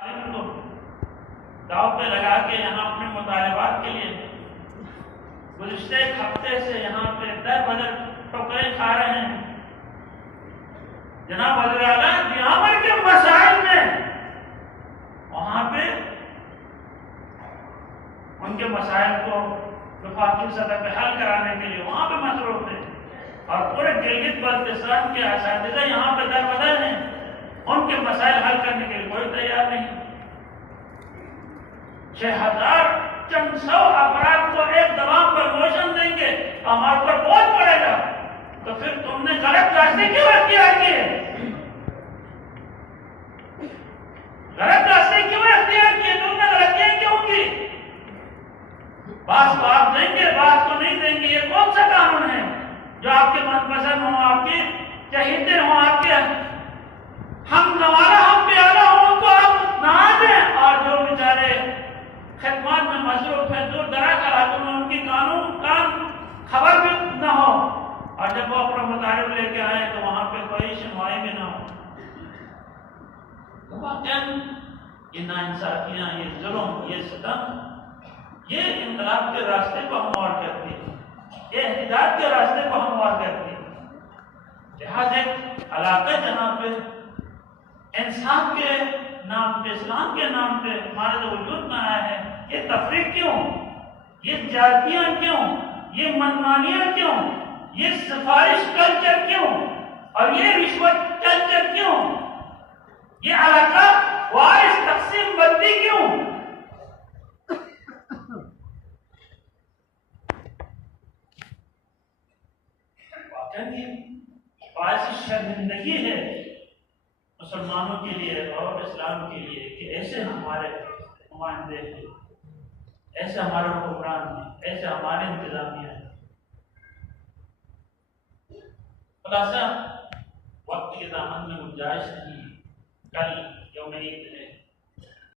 ان کو داؤ پہ لگا کے یہاں اپنے مطالبات کے لیے گزشتہ ایک ہفتے سے یہاں پہ در بدر ٹھوکریں کھا رہے ہیں. جناب وزیر اعلیٰ یہاں کے مسائل میں وہاں پہ ان کے مسائل کو وفاقی سطح پہ حل کرانے کے لیے وہاں پہ مصروف ہے، اور پورے گلگت بلتستان کے اساتذہ یہاں پہ در بدر ہیں، ان کے مسائل حل کرنے کے لیے کوئی تیار نہیں. 6000 چند سو افراد کو ایک دباؤ پر موشن دیں گے ہمارے پر بہت پڑے گا. تو پھر تم نے غلط راستے کیوں اختیار کیے؟ غلط راستے کیوں اختیار کیے؟ تم نے غلطیاں کیوں کی؟ بعض کو آپ دیں گے، بعض کو نہیں دیں گے. یہ کون سا قانون ہے جو آپ کے من پسند ہوں، آپ کے چہیتے ہوں، آپ کے ہم نوالا ہم پیارا ہوں ان کو آپ نہ دیں، اور جو بیچارے خدمات میں مصروف ہیں دور دراز علاقوں میں ان کی قانون کام خبر بھی نہ ہو، اور جب وہ اپنا مطالب لے کے آئے تو وہاں پہ کوئی سنوائی بھی نہ ہو. یہ ناانصافیاں، یہ ظلم، یہ ستم، یہ انقلاب کے راستے کو ہموار کرتی ہے، یہ احتجاج کے راستے کو ہموار کرتی ہے. لہٰذا ایک علاقہ جہاں پہ انسان کے نام پہ، اسلام کے نام پہ ہمارے وجود میں آیا ہے، یہ تفریق کیوں؟ یہ جاتیاں کیوں؟ یہ منمانیاں کیوں؟ یہ سفارش کلچر کیوں؟ اور یہ رشوت کلچر کیوں؟ یہ علاقہ وارث تقسیم بندی کیوں؟ واقعی باعث شرمندگی ہے مسلمانوں کے لیے اور اسلام کے لیے کہ ایسے ہمارے نمائندے ہیں، ایسے ہمارے حکمران ہیں، ایسے ہمارے انتظامیہ ہیں. خلاصہ وقت کے دامن میں گنجائش نہیں. کل یوم عید ہے،